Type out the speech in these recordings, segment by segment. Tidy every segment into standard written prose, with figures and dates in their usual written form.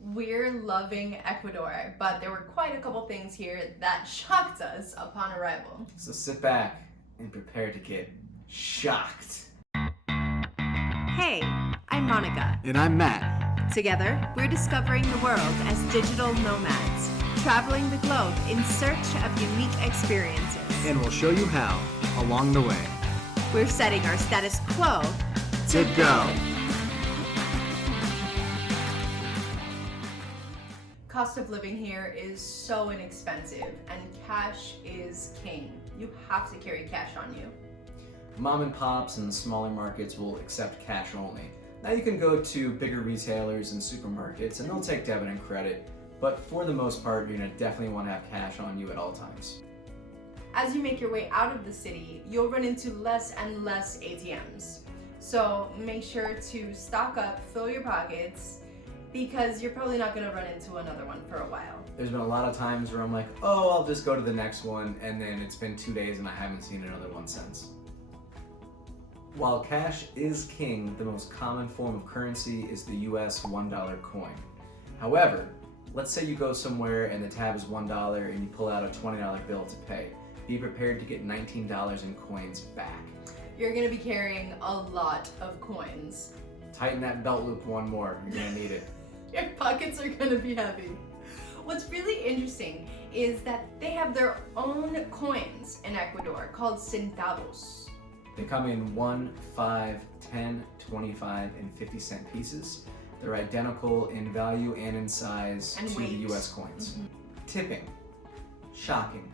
We're loving Ecuador, but there were quite a couple things here that shocked us upon arrival. So sit back and prepare to get shocked. Hey, I'm Monica. And I'm Matt. Together, we're discovering the world as digital nomads, traveling the globe in search of unique experiences. And we'll show you how along the way. We're setting our status quo To go. Cost of living here is so inexpensive, and cash is king. You have to carry cash on you. Mom and pops and smaller markets will accept cash only. Now you can go to bigger retailers and supermarkets and they'll take debit and credit, but for the most part, you're gonna definitely want to have cash on you at all times. As you make your way out of the city, you'll run into less and less ATMs. So make sure to stock up, fill your pockets, because you're probably not gonna run into another one for a while. There's been a lot of times where I'm like, oh, I'll just go to the next one, and then it's been 2 days and I haven't seen another one since. While cash is king, the most common form of currency is the US $1 coin. However, let's say you go somewhere and the tab is $1 and you pull out a $20 bill to pay. Be prepared to get $19 in coins back. You're gonna be carrying a lot of coins. Tighten that belt loop one more, you're gonna need it. Your pockets are gonna be heavy. What's really interesting is that they have their own coins in Ecuador called CENTAVOS. They come in 1, 5, 10, 25, and 50-cent pieces. They're identical in value and in size and to weight. the US coins. Tipping. Shocking.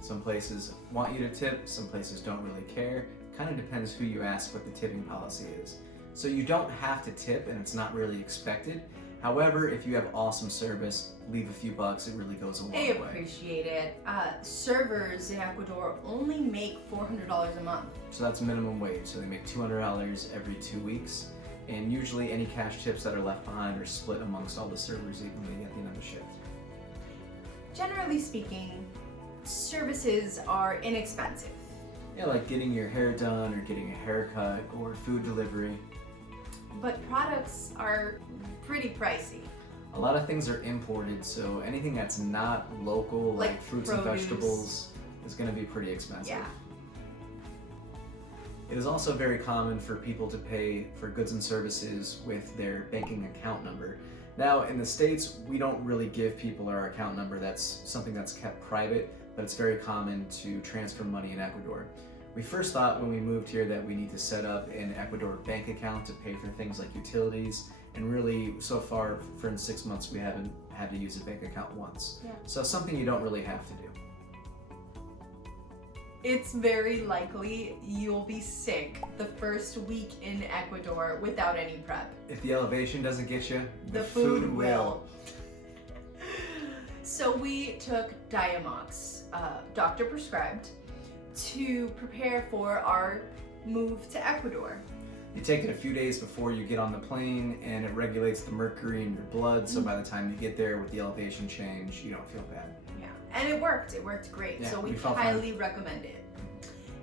Some places want you to tip, some places don't really care. Kind of depends who you ask what the tipping policy is. So you don't have to tip and it's not really expected. However, if you have awesome service, leave a few bucks, it really goes a long way. They appreciate it. Servers in Ecuador only make $400 a month. So that's minimum wage, so they make $200 every 2 weeks. And usually any cash tips that are left behind are split amongst all the servers evenly at the end of the shift. Generally speaking, services are inexpensive. Yeah, like getting your hair done or getting a haircut or food delivery. But products are pretty pricey. A lot of things are imported, so anything that's not local, like fruits and produce. vegetables, is going to be pretty expensive. Yeah. It is also very common for people to pay for goods and services with their banking account number. Now, in the States, we don't really give people our account number. That's something that's kept private, but it's very common to transfer money in Ecuador. We first thought when we moved here that we need to set up an Ecuador bank account to pay for things like utilities, and really, so far, for in 6 months, we haven't had to use a bank account once. Yeah. So something you don't really have to do. It's very likely you'll be sick the first week in Ecuador without any prep. If the elevation doesn't get you, The food will. So we took Diamox, doctor prescribed, to prepare for our move to Ecuador. You take it a few days before you get on the plane and it regulates the mercury in your blood, so by the time you get there with the elevation change, you don't feel bad. Yeah, and it worked great, Yeah, so we felt highly recommend it.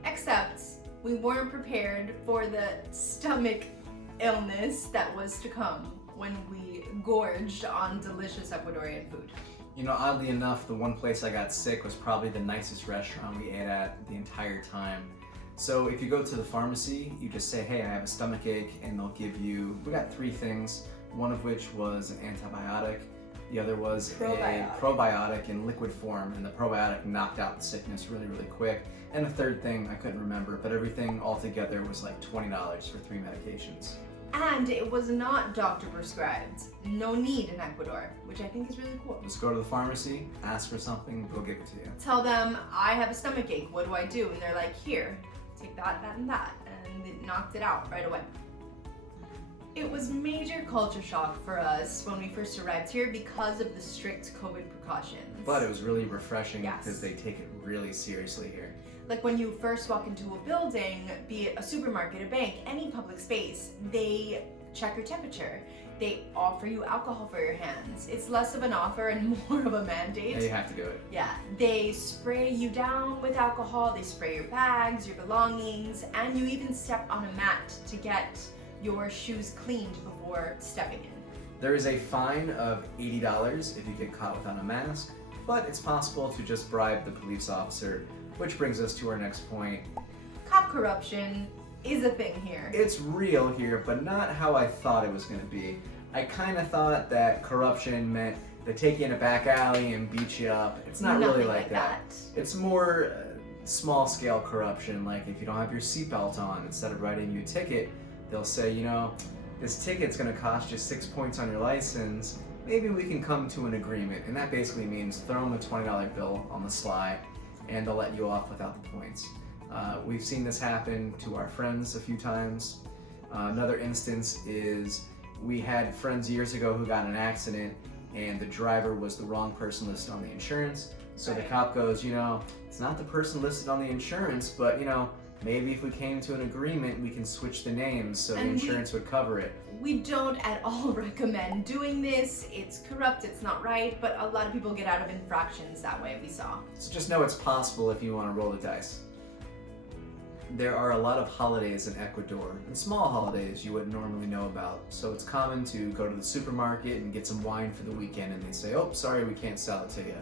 Except we weren't prepared for the stomach illness that was to come when we gorged on delicious Ecuadorian food. You know, oddly enough, the one place I got sick was probably the nicest restaurant we ate at the entire time. So if you go to the pharmacy, you just say, hey, I have a stomach ache, and they'll give you, we got 3 things, one of which was an antibiotic, the other was a probiotic in liquid form, and the probiotic knocked out the sickness really, really quick. And the third thing, I couldn't remember, but everything altogether was like $20 for 3 medications. And it was not doctor prescribed. No need in Ecuador, which I think is really cool. Just go to the pharmacy, ask for something, they'll give it to you. Tell them, I have a stomach ache, what do I do? And they're like, here, take that, that, and that. And it knocked it out right away. It was major culture shock for us when we first arrived here because of the strict COVID precautions. But it was really refreshing Yes. because they take it really seriously here. Like when you first walk into a building, be it a supermarket, a bank, any public space, they check your temperature. They offer you alcohol for your hands. It's less of an offer and more of a mandate. Yeah, you have to do it. Yeah, they spray you down with alcohol, they spray your bags, your belongings, and you even step on a mat to get your shoes cleaned before stepping in. There is a fine of $80 if you get caught without a mask, but it's possible to just bribe the police officer, which brings us to our next point. Cop corruption is a thing here. It's real here, but not how I thought it was going to be. I kind of thought that corruption meant they take you in a back alley and beat you up. It's not Nothing really like that. It's more small-scale corruption, like if you don't have your seatbelt on, instead of writing you a ticket, they'll say, you know, this ticket's going to cost you 6 points on your license. Maybe we can come to an agreement. And that basically means throw them a $20 bill on the sly and they'll let you off without the points. We've seen this happen to our friends a few times. Another instance is we had friends years ago who got in an accident and the driver was the wrong person listed on the insurance. So the cop goes, you know, it's not the person listed on the insurance, but you know, maybe if we came to an agreement, we can switch the names so the insurance would cover it. We don't at all recommend doing this. It's corrupt, it's not right, but a lot of people get out of infractions that way, we saw. So just know it's possible if you want to roll the dice. There are a lot of holidays in Ecuador, and small holidays you wouldn't normally know about. So it's common to go to the supermarket and get some wine for the weekend, and they say, oh, sorry, we can't sell it to you.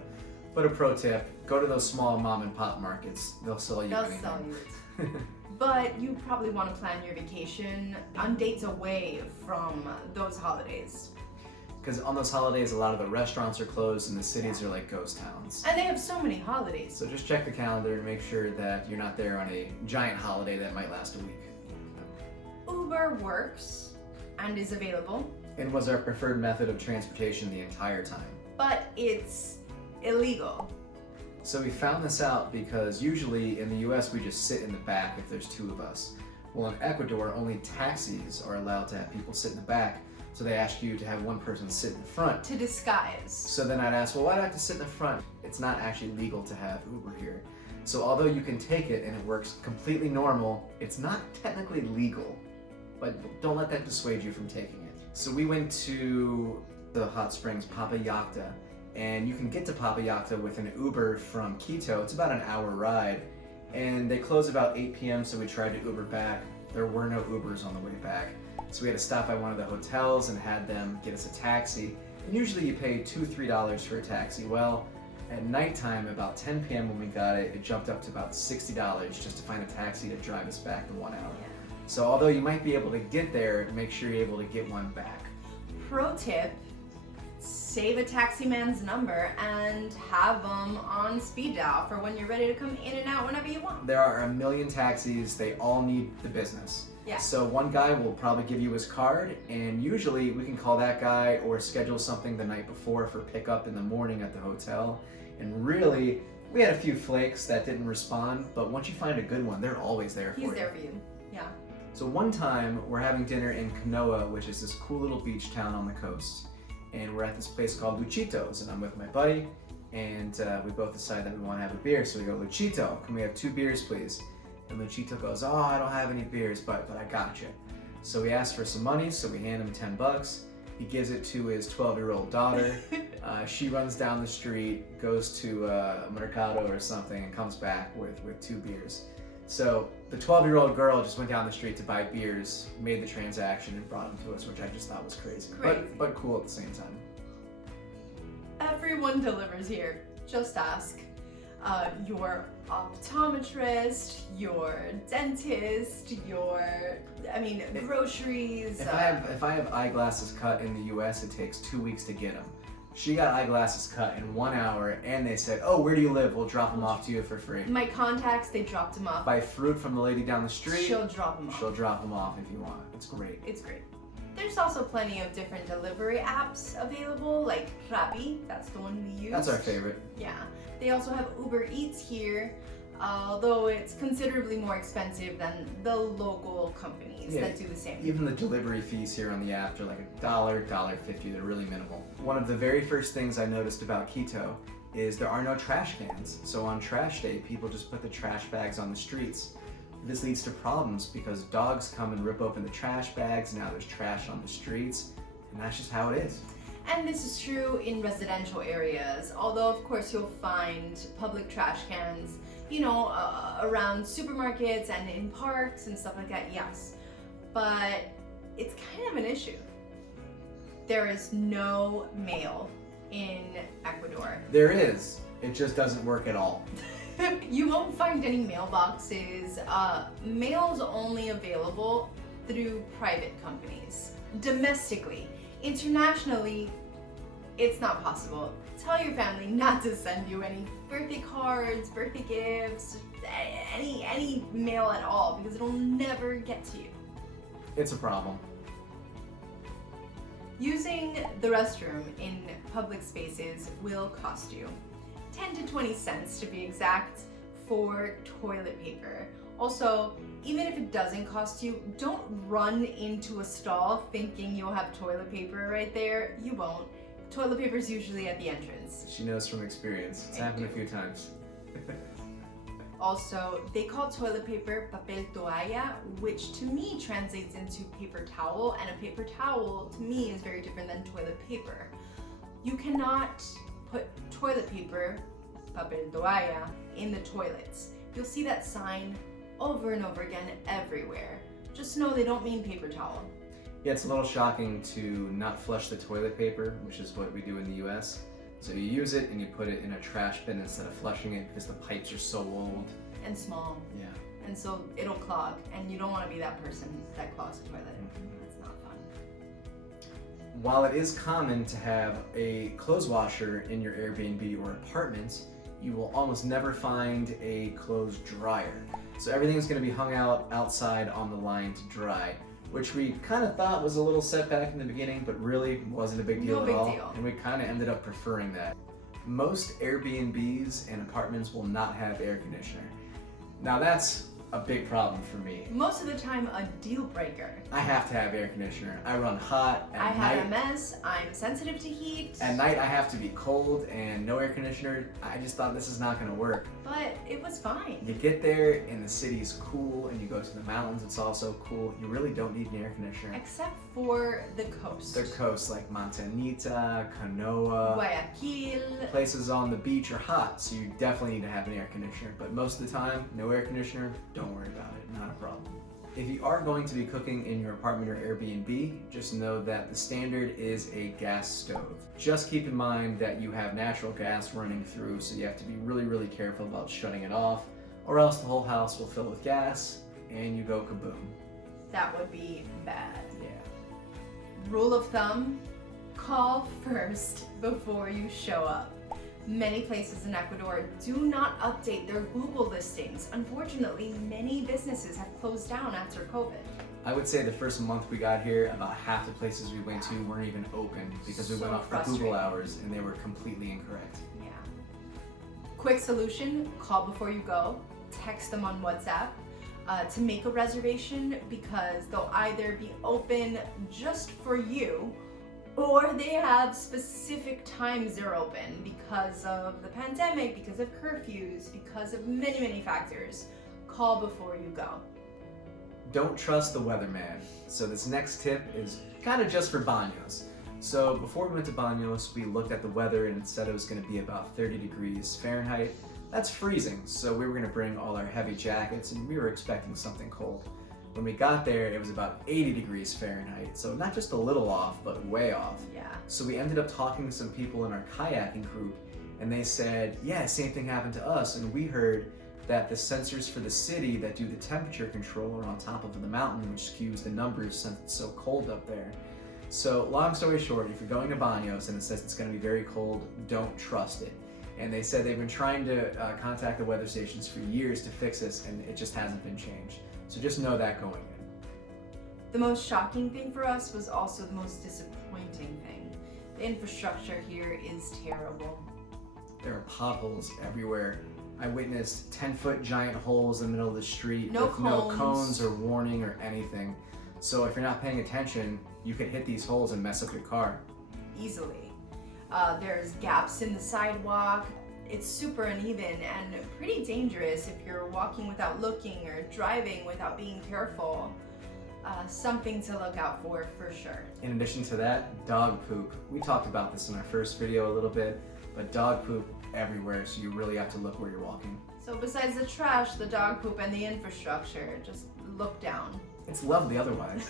But a pro tip, go to those small mom and pop markets. They'll sell you anything. They'll sell you it. But you probably want to plan your vacation on dates away from those holidays. Because on those holidays, a lot of the restaurants are closed and the cities are like ghost towns. And they have so many holidays. So just check the calendar to make sure that you're not there on a giant holiday that might last a week. Uber works and is available. And was our preferred method of transportation the entire time. But it's illegal. So we found this out because usually in the US we just sit in the back if there's two of us. Well, in Ecuador, only taxis are allowed to have people sit in the back. So they ask you to have one person sit in front. To disguise. So then I'd ask, well, why do I have to sit in the front? It's not actually legal to have Uber here. So although you can take it and it works completely normal, it's not technically legal. But don't let that dissuade you from taking it. So we went to the hot springs Papayacta, and you can get to Papayacta with an Uber from Quito. It's about an hour ride. And they close about 8 p.m. so we tried to Uber back. There were no Ubers on the way back. So we had to stop by one of the hotels and had them get us a taxi. And usually you pay $2, $3 for a taxi. Well, at nighttime, about 10 p.m. when we got it, it jumped up to about $60 just to find a taxi to drive us back in 1 hour. Yeah. So although you might be able to get there, make sure you're able to get one back. Pro tip, save a taxi man's number and have them on speed dial for when you're ready to come in and out whenever you want. There are a million taxis, they all need the business. Yeah. So one guy will probably give you his card, and usually we can call that guy or schedule something the night before for pickup in the morning at the hotel. And really, we had a few flakes that didn't respond, but once you find a good one, they're always there for you. He's there for you, yeah. So one time, we're having dinner in Quinoa, which is this cool little beach town on the coast. And we're at this place called Luchito's, and I'm with my buddy, and we both decide that we want to have a beer. So we go, Luchito, can we have 2 beers, please? And Luchito goes, oh, I don't have any beers, but I got you. So we ask for some money, so we hand him $10. He gives it to his 12-year-old daughter. She runs down the street, goes to a Mercado or something, and comes back with 2 beers. So the 12-year-old girl just went down the street to buy beers, made the transaction, and brought them to us, which I just thought was crazy. But cool at the same time. Everyone delivers here. Just ask. Your optometrist, your dentist, groceries. If I have eyeglasses cut in the US, it takes 2 weeks to get them. She got eyeglasses cut in 1 hour, and they said, oh, where do you live? We'll drop them off to you for free. My contacts, they dropped them off. Buy fruit from the lady down the street. She'll drop them off. She'll drop them off if you want. It's great. It's great. There's also plenty of different delivery apps available, like Rappi, that's the one we use. That's our favorite. Yeah. They also have Uber Eats here, although it's considerably more expensive than the local companies that do the same. Even the delivery fees here on the app are like $1, $1.50. They're really minimal. One of the very first things I noticed about Quito is there are no trash cans. So on trash day, people just put the trash bags on the streets. This leads to problems because dogs come and rip open the trash bags. Now there's trash on the streets, and that's just how it is. And this is true in residential areas, although of course you'll find public trash cans, around supermarkets and in parks and stuff like that, yes. But it's kind of an issue. There is no mail in Ecuador. There is. It just doesn't work at all. You won't find any mailboxes. Mail's only available through private companies. Domestically, internationally, it's not possible. Tell your family not to send you any birthday cards, birthday gifts, any mail at all, because it'll never get to you. It's a problem. Using the restroom in public spaces will cost you 10 to 20 cents to be exact for toilet paper. Also, even if it doesn't cost you, don't run into a stall thinking you'll have toilet paper right there. You won't. Toilet paper is usually at the entrance. She knows from experience. It's happened a few times. Also, they call toilet paper papel toalla, which to me translates into paper towel, and a paper towel to me is very different than toilet paper. You cannot put toilet paper, papel toalla, in the toilets. You'll see that sign over and over again everywhere. Just know they don't mean paper towel. Yeah, it's a little shocking to not flush the toilet paper, which is what we do in the US. So you use it and you put it in a trash bin instead of flushing it because the pipes are so old. And small. Yeah. And so it'll clog, and you don't want to be that person that clogs the toilet. It's not fun. While it is common to have a clothes washer in your Airbnb or apartment, you will almost never find a clothes dryer. So everything is going to be hung out outside on the line to dry, which we kind of thought was a little setback in the beginning, but really wasn't a big deal No at big all. deal. And we kind of ended up preferring that. Most Airbnbs and apartments will not have air conditioner. Now that's a big problem for me. Most of the time, a deal breaker. I have to have air conditioner. I run hot at I night. have MS, I'm sensitive to heat. At night I have to be cold and no air conditioner. I just thought this is not gonna work. But it was fine. You get there and the city's cool and you go to the mountains, it's also cool. You really don't need an air conditioner. Except for the coast. The coasts like Montanita, Canoa, Guayaquil. places on the beach are hot, so you definitely need to have an air conditioner. But most of the time, no air conditioner, don't worry about it, not a problem. If you are going to be cooking in your apartment or Airbnb, just know that the standard is a gas stove. Just keep in mind that you have natural gas running through, so you have to be really, really careful about shutting it off, or else the whole house will fill with gas and you go kaboom. That would be bad. Yeah. Rule of thumb, call first before you show up. Many places in Ecuador do not update their Google listings. Unfortunately, many businesses have closed down after COVID. I would say the first month we got here, about half the places we went to weren't even open because we So went off the frustrating. Google hours and they were completely incorrect. Yeah. Quick solution, call before you go. Text them on WhatsApp to make a reservation, because they'll either be open just for you or they have specific times they're open because of the pandemic, because of curfews, because of many, many factors. Call before you go. Don't trust the weatherman. So this next tip is kind of just for Banos. So before we went to Banos, we looked at the weather and it said it was going to be about 30 degrees Fahrenheit. That's freezing, so we were going to bring all our heavy jackets and we were expecting something cold. When we got there, it was about 80 degrees Fahrenheit, so not just a little off, but way off. Yeah. So we ended up talking to some people in our kayaking group, and they said, yeah, same thing happened to us, and we heard that the sensors for the city that do the temperature control are on top of the mountain, which skews the numbers since it's so cold up there. So long story short, if you're going to Banos and it says it's going to be very cold, don't trust it. And they said they've been trying to contact the weather stations for years to fix this, and it just hasn't been changed. So just know that going in. The most shocking thing for us was also the most disappointing thing. The infrastructure here is terrible. There are potholes everywhere. I witnessed 10-foot giant holes in the middle of the street No with no cones. cones or warning or anything. So if you're not paying attention, you could hit these holes and mess up your car. Easily. There's gaps in the sidewalk. It's super uneven and pretty dangerous if you're walking without looking or driving without being careful. Something to look out for sure. In addition to that, dog poop. We talked about this in our first video a little bit, but dog poop everywhere, so you really have to look where you're walking. So besides the trash, the dog poop, and the infrastructure, just look down. It's lovely otherwise.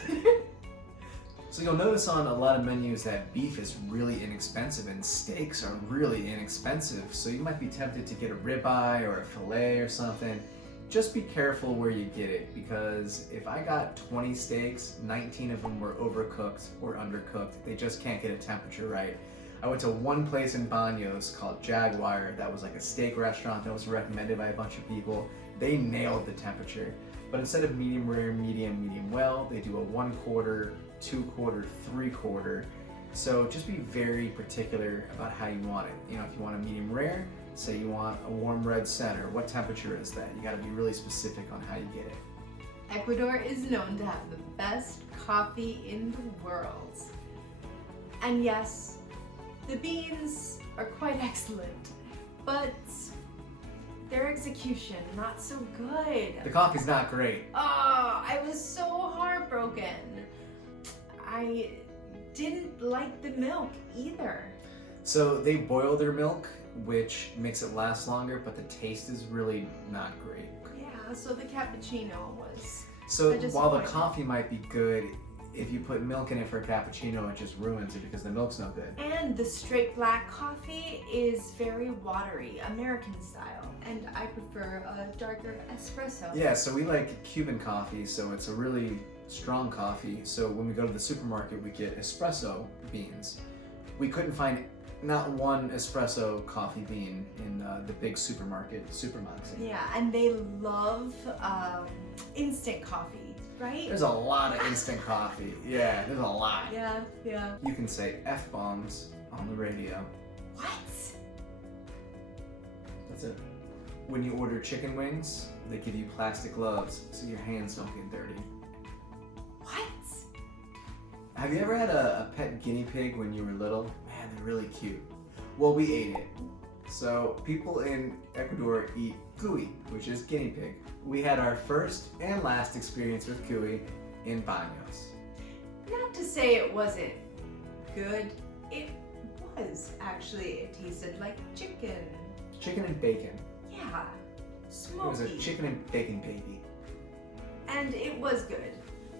So you'll notice on a lot of menus that beef is really inexpensive and steaks are really inexpensive. So you might be tempted to get a ribeye or a filet or something. Just be careful where you get it, because if I got 20 steaks, 19 of them were overcooked or undercooked. They just can't get a temperature right. I went to one place in BANOS called Jaguar that was like a steak restaurant that was recommended by a bunch of people. They nailed the temperature. But instead of medium rare, medium, medium well, they do a 1/4, 2/4, 3/4. So just be very particular about how you want it. You know, if you want a medium rare, say you want a warm red center, what temperature is that? You gotta be really specific on how you get it. Ecuador is known to have the best coffee in the world. And yes, the beans are quite excellent, but their execution, not so good. The coffee's not great. Oh, I was so heartbroken. I didn't like the milk either. So they boil their milk, which makes it last longer, but the taste is really not great. Yeah, so the cappuccino was So a while the disappointment. coffee might be good, if you put milk in it for a cappuccino, it just ruins it because the milk's no good. And the straight black coffee is very watery, American style, and I prefer a darker espresso. Yeah, so we like Cuban coffee, so it's a really strong coffee. So when we go to the supermarket, we get espresso beans. We couldn't find not one espresso coffee bean in the big supermarkets. Yeah, and they love instant coffee, right? There's a lot of instant coffee. Yeah, there's a lot. Yeah. You can say F-bombs on the radio. What? That's it. When you order chicken wings, they give you plastic gloves so your hands don't get dirty. What? Have you ever had a pet guinea pig when you were little? Man, they're really cute. Well, we ate it. So people in Ecuador eat cuy, which is guinea pig. We had our first and last experience with cuy in BANOS. Not to say it wasn't good. It was actually. It tasted like chicken. Chicken and bacon. Yeah, It smoky. was a chicken and bacon baby. And it was good,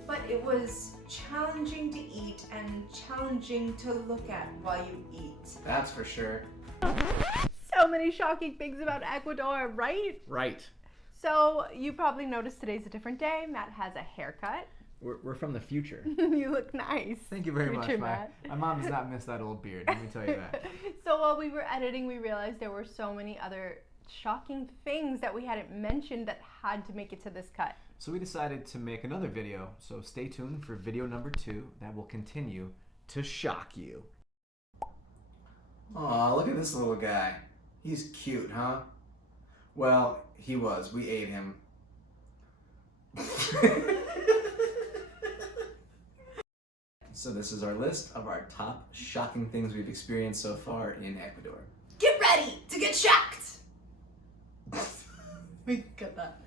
but it was challenging to eat and challenging to look at while you eat. That's for sure. So many shocking things about Ecuador, right? Right. So you probably noticed today's a different day. Matt has a haircut. We're from the future. You look nice. Thank you very much. Future My Matt. mom does not miss that old beard, let me tell you that. So while we were editing, we realized there were so many other shocking things that we hadn't mentioned that had to make it to this cut. So we decided to make another video, so stay tuned for video number 2 that will continue to shock you. Aw, look at this little guy. He's cute, huh? Well, he was. We ate him. So this is our list of our top shocking things we've experienced so far in Ecuador. Get ready to get shocked! We got that.